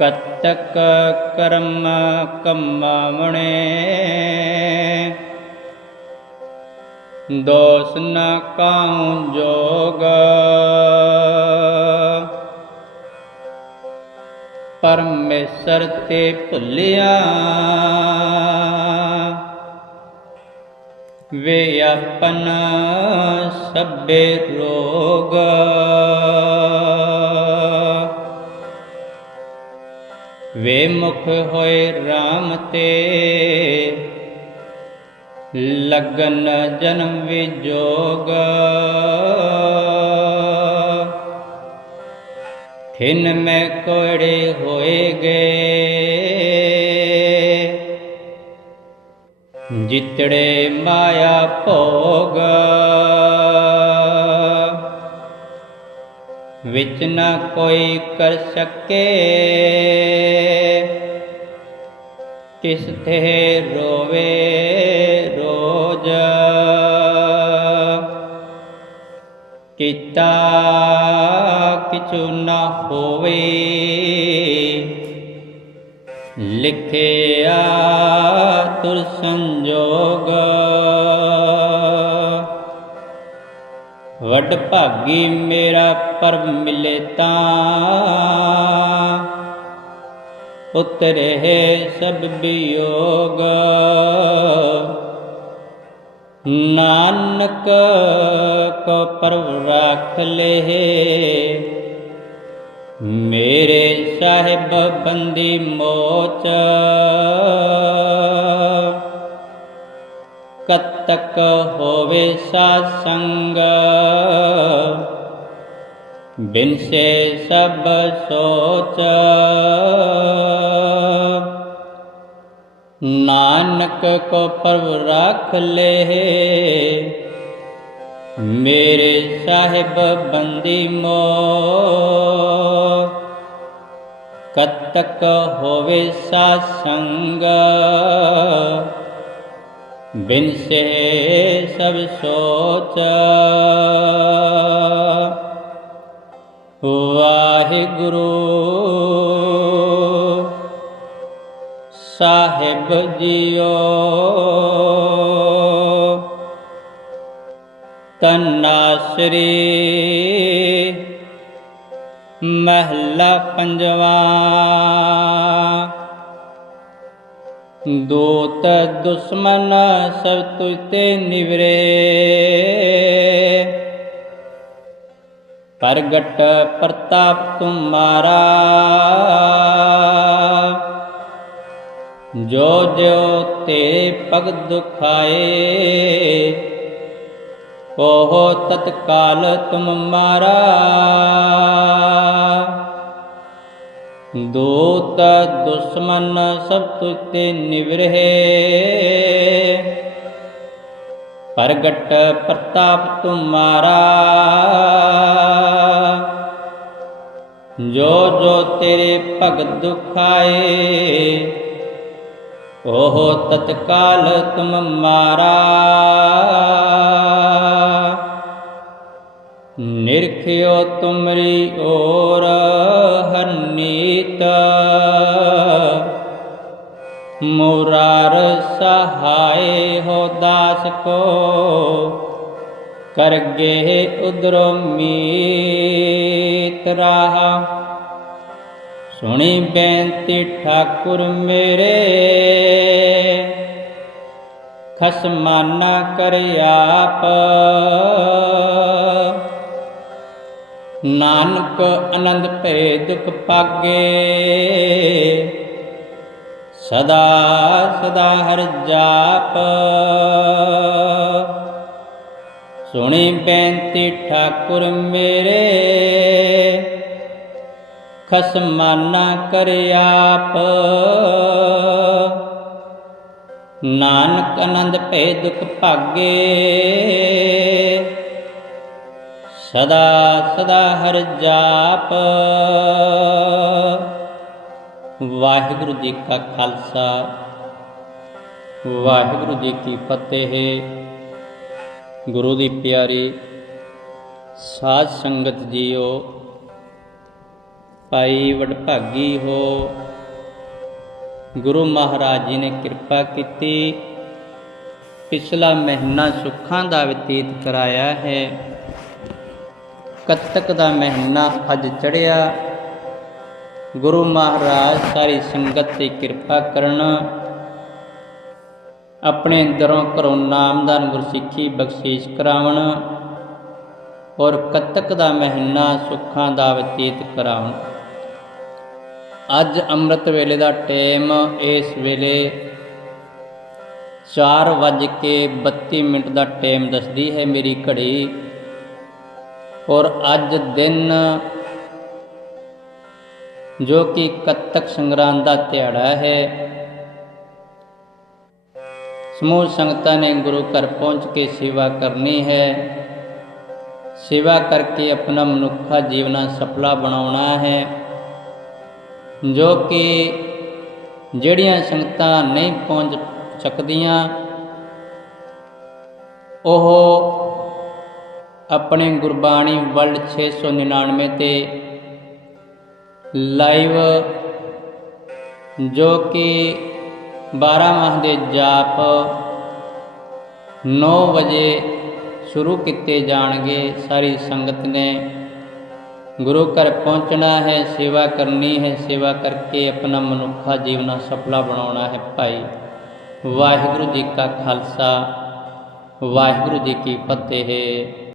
ਕਤਕ ਕਰਮ ਕਮਾਵਣੇ ਦੋਸ ਨ ਕਾਉ ਜੋਗ ਪਰਮੇਸ਼ਰ ਤੇ ਭੁੱਲਿਆ ਵੇ ਆਪਨ ਸਭੇ ਰੋਗ ਵੇ ਮੁਖ ਹੋਏ RAM ਤੇ। ਲਗਨ ਜਨਮ ਵਿਜੋਗ। ਖਿਨ ਮੈਂ ਕੋੜੇ ਹੋਏ ਗਏ ਜਿਤੜੇ ਮਾਇਆ ਭੋਗ। ਵਿੱਚ ਨਾ ਕੋਈ ਕਰ ਸਕੇ। ਕਿਸ ਤੇ ਰੋਵੇ ਰੋਜ। ਕੀਤਾ ਕਿਛੁ ਨਾ ਹੋਵੇ। ਲਿਖਿਆ ਤੁਰ ਸੰਜੋਗ। ਵੱਡ ਭਾਗੀ ਮੇਰਾ ਪਰਮ ਮਿਲੇ ਤਾਂ। ਉਤਰੇ ਸਭ ਬਿਯੋਗ। ਨਾਨਕ ਕੋ ਪਰਵ ਰਾਖ ਲੇ ਮੇਰੇ ਸਾਹਿਬ ਬੰਦੀ ਮੋਚ। ਕਤਕ ਹੋਵੇ ਸਾਧ ਸੰਗ ਬਿਨ ਸੇ ਸਭ ਸੋਚ। ਨਾਨਕ ਕੋ ਪਰਵ ਰਾਖ ਲੇ ਮੇਰੇ ਸਾਹਿਬ ਬੰਦੀ ਮੋ ਕਤਕ ਹੋਵੇ ਸਾਧ ਸੰਗ ਬਿਨ ਸੇ ਸਭ ਸੋਚ। ਵਾਹਿਗੁਰੂ ਸਾਹਿਬ ਜੀਓ ਤਨਾਸਰੀ ਮਹਲਾ ਪੰਜਵਾ। ਦੂਤ ਦੁਸ਼ਮਨ ਸਭ ਤੁਝ ਤੇ ਨਿਵਰੇ। ਪ੍ਰਗਟ ਪ੍ਰਤਾਪ ਤੁਮਾਰਾ ਜੋ ਜੋ ਤੇਰੇ ਪਗ ਦੁਖਾਏ ਕੋਹ ਤਤਕਾਲ ਤੁਮ ਮਾਰਾ। ਦੂਤ ਦੁਸ਼ਮਨ ਸਭ ਤੁਝ ਤੇ ਨਿਵਰਹਿ। ਪ੍ਰਗਟ ਪ੍ਰਤਾਪ ਤੁਮਾਰਾ ਜੋ ਜੋ ਤੇਰੇ ਭਗਤ ਦੁਖਾਏ, ਉਹ ਤਤਕਾਲ ਤੁਮ ਮਾਰਾ। ਨਿਰਖਿਓ ਤੁਮਰੀ ਓਰ ਹਰਨੀਤ ਮੁਰਾਰ ਸਹਾਏ ਹੋ ਦਾਸ ਕੋ, ਕਰਗੇ ਉਦਰੋ ਮੀਤ ਰਾਹਾ। ਸੁਣੀ ਬੇਨਤੀ ਠਾਕੁਰ ਮੇਰੇ, ਖਸਮਾਨਾ ਕਰ ਆਪ। ਨਾਨਕ ਆਨੰਦ ਭੈ ਦੁਖ ਪਾਗੇ। ਸਦਾ ਸਦਾ ਹਰ ਜਾਪ। ਸੁਣੀ ਬੇਨਤੀ ਠਾਕੁਰ ਮੇਰੇ, ਖਸਮਾਨਾ ਕਰ ਆਪ। ਨਾਨਕ ਆਨੰਦ ਭੈ ਦੁਖ ਭਾਗੇ ਸਦਾ ਸਦਾ ਹਰ ਜਾਪ। ਵਾਹਿਗੁਰੂ ਜੀ ਕਾ ਖਾਲਸਾ, ਵਾਹਿਗੁਰੂ ਜੀ ਕੀ ਫਤਿਹ। ਗੁਰੂ ਦੀ ਪਿਆਰੀ ਸਾਧ ਸੰਗਤ ਜੀਓ, ਭਾਈ ਵਡਭਾਗੀ ਹੋ। ਗੁਰੂ ਮਹਾਰਾਜ ਜੀ ਨੇ ਕਿਰਪਾ ਕੀਤੀ। ਪਿਛਲਾ ਮਹੀਨਾ ਸੁੱਖਾਂ ਦਾ ਬਤੀਤ ਕਰਾਇਆ ਹੈ। ਕੱਤਕ ਦਾ ਮਹੀਨਾ ਅੱਜ ਚੜਿਆ ਗੁਰੂ ਮਹਾਰਾਜ ਸਾਰੀ ਸੰਗਤ ਤੇ ਕਿਰਪਾ ਕਰਨ। ਆਪਣੇ ਦਰੋਂ ਘਰੋਂ ਨਾਮਦਾਨ ਗੁਰਸਿੱਖੀ ਬਖਸ਼ੀਸ਼ ਕਰਾਵਣ ਔਰ ਕੱਤਕ ਦਾ ਮਹੀਨਾ ਸੁੱਖਾਂ ਦਾ ਬਤੀਤ ਕਰਾਉਣ ਅੱਜ ਅੰਮ੍ਰਿਤ ਵੇਲੇ ਦਾ ਟਾਈਮ, ਇਸ ਵੇਲੇ 4 ਵੱਜ ਕੇ 32 ਮਿੰਟ ਦਾ ਟਾਈਮ ਦੱਸਦੀ ਹੈ ਮੇਰੀ ਘੜੀ। ਔਰ ਅੱਜ ਦਿਨ ਜੋ ਕਿ ਕੱਤਕ ਸੰਗਰਾਂਦ ਦਾ ਦਿਹਾੜਾ ਹੈ ਸਮੂਹ ਸੰਗਤਾਂ ਨੇ ਗੁਰੂ ਘਰ ਪਹੁੰਚ ਕੇ ਸੇਵਾ ਕਰਨੀ ਹੈ ਸੇਵਾ ਕਰਕੇ ਆਪਣਾ ਮਨੁੱਖਾ ਜੀਵਨਾ ਸਫਲਾ ਬਣਾਉਣਾ ਹੈ ਜੋ ਕਿ ਜਿਹੜੀਆਂ ਸੰਗਤਾਂ ਨਹੀਂ ਪਹੁੰਚ ਸਕਦੀਆਂ ਉਹ ਆਪਣੇ ਗੁਰਬਾਣੀ ਵਰਲਡ 699 ਤੇ ਲਾਈਵ, ਜੋ ਕਿ 12 ਮਾਹ ਦੇ ਜਾਪ 9 ਵਜੇ ਸ਼ੁਰੂ ਕੀਤੇ ਜਾਣਗੇ। ਸਾਰੀ ਸੰਗਤ ਨੇ ਗੁਰੂ ਘਰ ਪਹੁੰਚਣਾ ਹੈ, ਸੇਵਾ ਕਰਨੀ ਹੈ, ਸੇਵਾ ਕਰਕੇ ਆਪਣਾ ਮਨੁੱਖਾ ਜੀਵਨਾ ਸਫਲਾ ਬਣਾਉਣਾ ਹੈ ਭਾਈ। ਵਾਹਿਗੁਰੂ ਜੀ ਕਾ ਖਾਲਸਾ, ਵਾਹਿਗੁਰੂ ਜੀ ਕੀ ਫਤਿਹ।